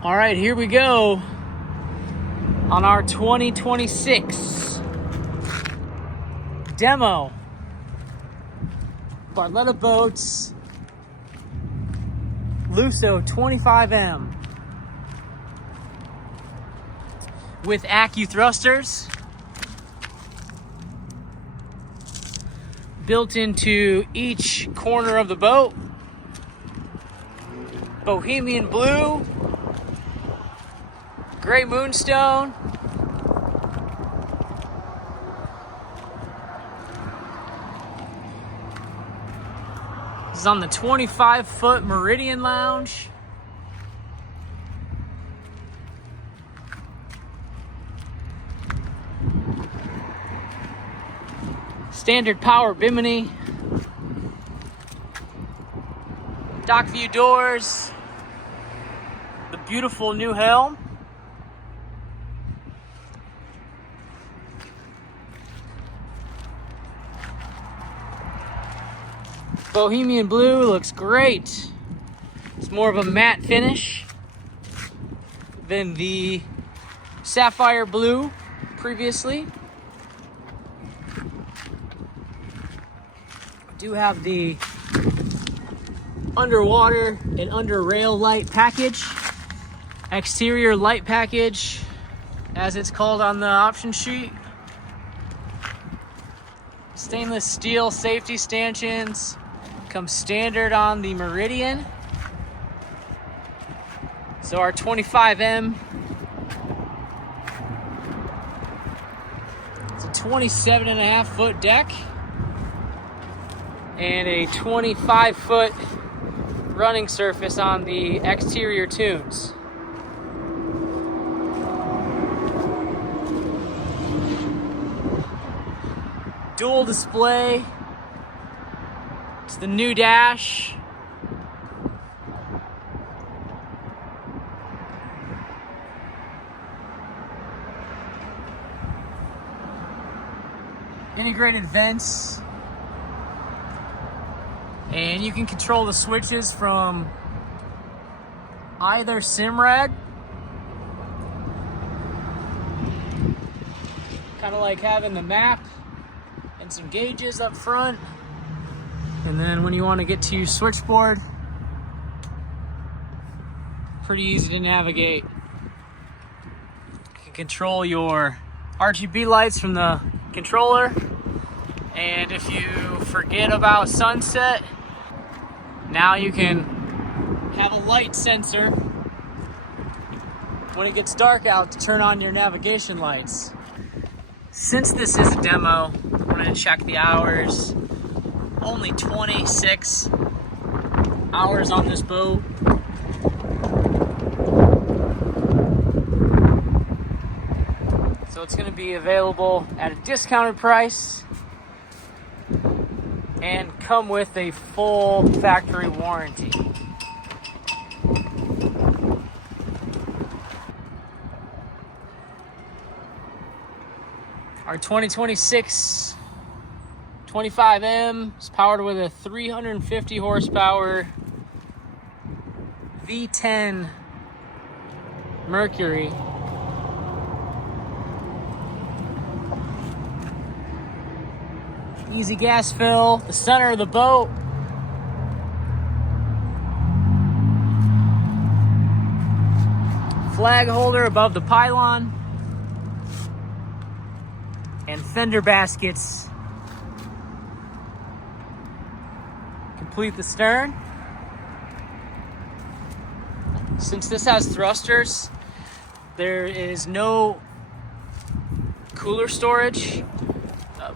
All right, here we go on our 2026 demo. Barletta Boats, Lusso 25M with AccuThrusters built into each corner of the boat. Bohemian blue, gray moonstone, this is on the 25-foot Meridian lounge. Standard power bimini, dock view doors, the beautiful new Helm. Bohemian blue looks great. It's more of a matte finish than the sapphire blue previously. Do have the underwater and under rail light package, exterior light package as it's called on the option sheet. Stainless steel safety stanchions come standard on the Meridian. So our 25M, it's a 27.5-foot deck and a 25-foot running surface on the exterior tunes. Dual display. It's the new dash. Integrated vents. And you can control the switches from either Simrad. Kind of like having the map and some gauges up front. And then when you want to get to your switchboard, pretty easy to navigate. You can control your RGB lights from the controller. And if you forget about sunset, now you can have a light sensor when it gets dark out to turn on your navigation lights. Since this is a demo, I'm gonna check the hours. Only 26 hours on this boat. So it's gonna be available at a discounted price and come with a full factory warranty. Our 2026 25M is powered with a 350 horsepower V10 Mercury. Easy gas fill, the center of the boat. Flag holder above the pylon. And fender baskets complete the stern. Since this has thrusters, there is no cooler storage.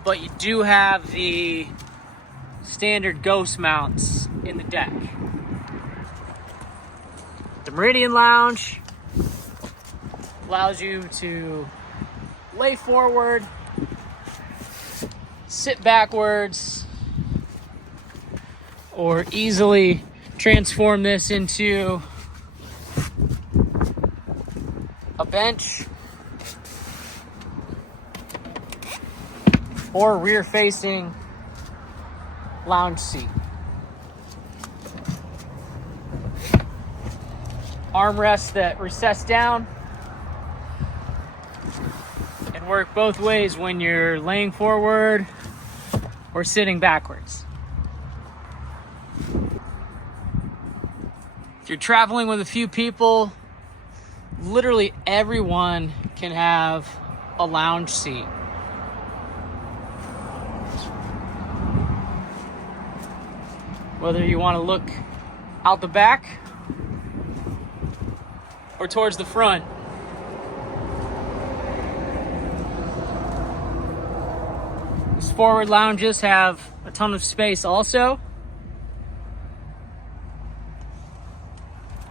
But you do have the standard ghost mounts in the deck. The Meridian Lounge allows you to lay forward, sit backwards, or easily transform this into a bench or rear-facing lounge seat. armrests that recess down and work both ways when you're laying forward or sitting backwards. If you're traveling with a few people, literally everyone can have a lounge seat. Whether you want to look out the back or towards the front. These forward lounges have a ton of space also.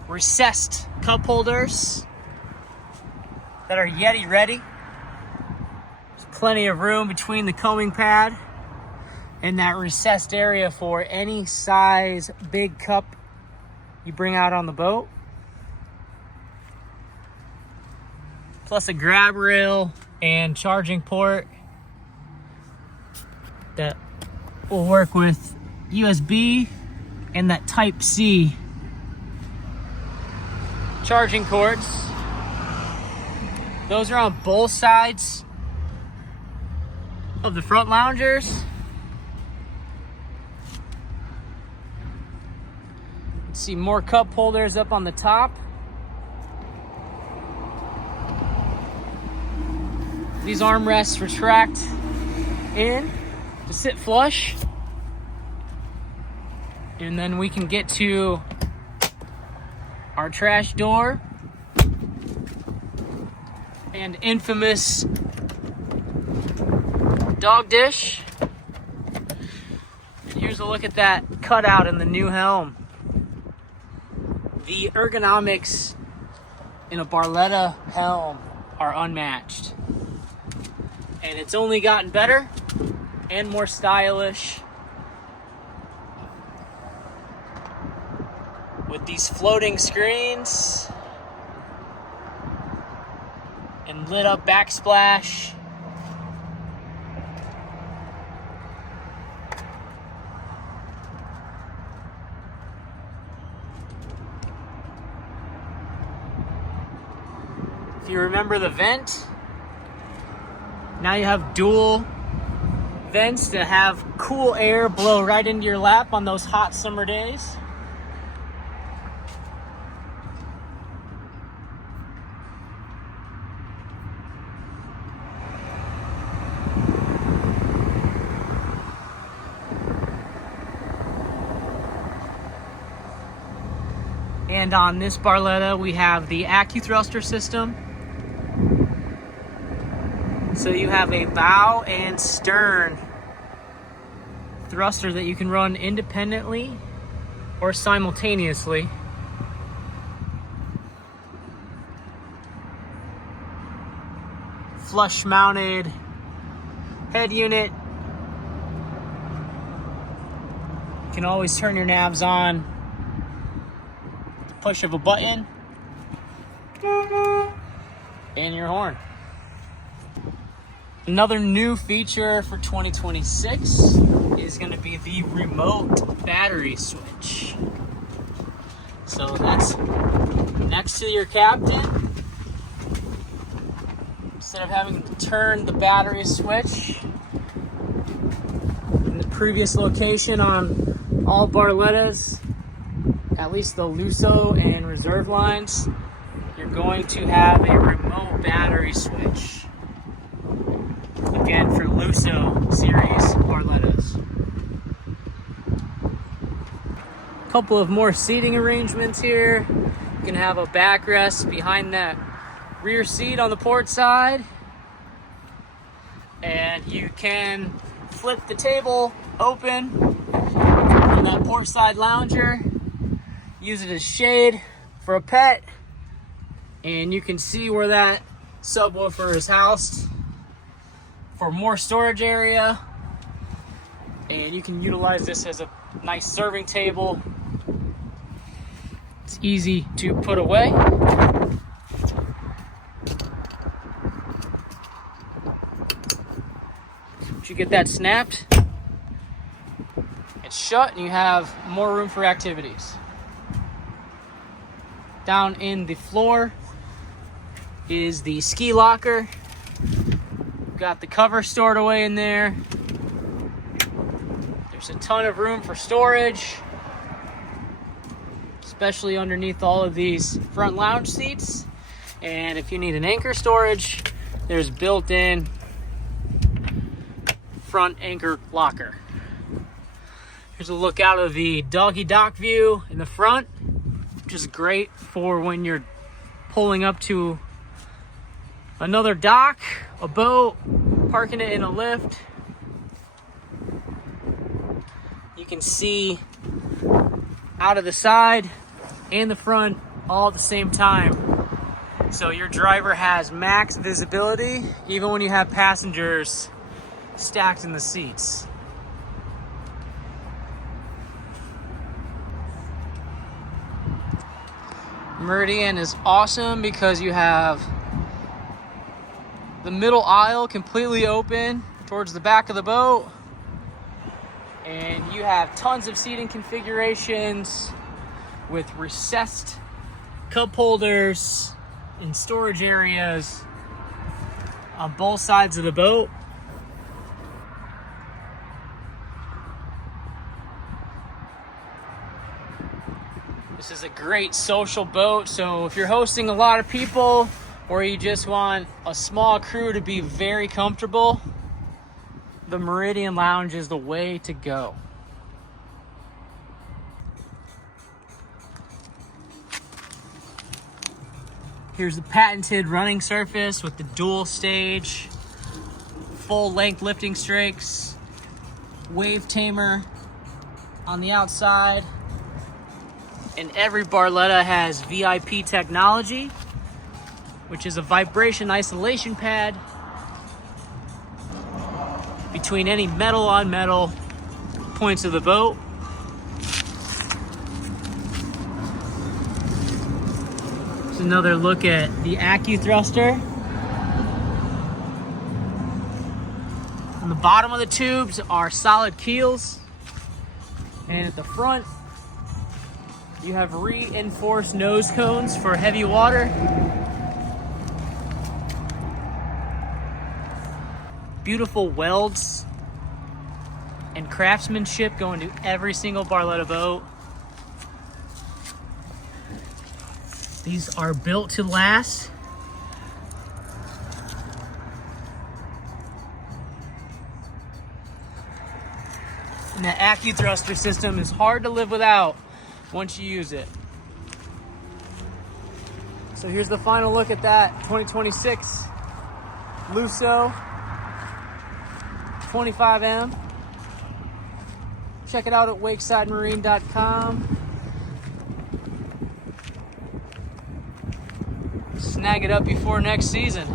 Recessed cup holders that are Yeti ready. There's plenty of room between the combing pad and that recessed area for any size big cup you bring out on the boat. Plus a grab rail and charging port that will work with USB and that Type-C charging cords. Those are on both sides of the front loungers. See more cup holders up on the top. These armrests retract in to sit flush. And then we can get to our trash door and infamous dog dish. And here's a look at that cutout in the new Helm. The ergonomics in a Barletta Helm are unmatched. And it's only gotten better and more stylish with these floating screens and lit up backsplash. If you remember the vent, now you have dual vents that have cool air blow right into your lap on those hot summer days. And on this Barletta, we have the AccuThruster System. So you have a bow and stern thruster that you can run independently or simultaneously. Flush mounted head unit. You can always turn your navs on with the push of a button and your horn. Another new feature for 2026 is going to be the remote battery switch. So that's next to your captain. Instead of having to turn the battery switch in the previous location on all Barlettas, at least the Lusso and reserve lines, you're going to have a remote battery switch. Again, for Lusso series Barlettas. A couple of more seating arrangements here. You can have a backrest behind that rear seat on the port side. And you can flip the table open on that port side lounger. Use it as shade for a pet. And you can see where that subwoofer is housed for more storage area. And you can utilize this as a nice serving table. It's easy to put away. Once you get that snapped, it's shut and you have more room for activities. Down in the floor is the ski locker. Got the cover stored away in there. There's a ton of room for storage, especially underneath all of these front lounge seats. And if you need an anchor storage, there's built-in front anchor locker. Here's a look out of the doggy dock view in the front, which is great for when you're pulling up to another dock, a boat, parking it in a lift. You can see out of the side and the front all at the same time. So your driver has max visibility even when you have passengers stacked in the seats. Meridian is awesome because you have the middle aisle completely open towards the back of the boat, and you have tons of seating configurations with recessed cup holders and storage areas on both sides of the boat. This is a great social boat, so if you're hosting a lot of people or you just want a small crew to be very comfortable, the Meridian Lounge is the way to go. Here's the patented running surface with the dual stage, full length lifting strakes, wave tamer on the outside, and every Barletta has VIP technology, which is a vibration isolation pad between any metal on metal points of the boat. Here's another look at the AccuThruster. On the bottom of the tubes are solid keels, and at the front you have reinforced nose cones for heavy water. Beautiful welds and craftsmanship going to every single Barletta boat. These are built to last. And the AccuThruster system is hard to live without once you use it. So here's the final look at that 2026 Lusso 25M. Check it out at wakesidemarine.com. Snag it up before next season.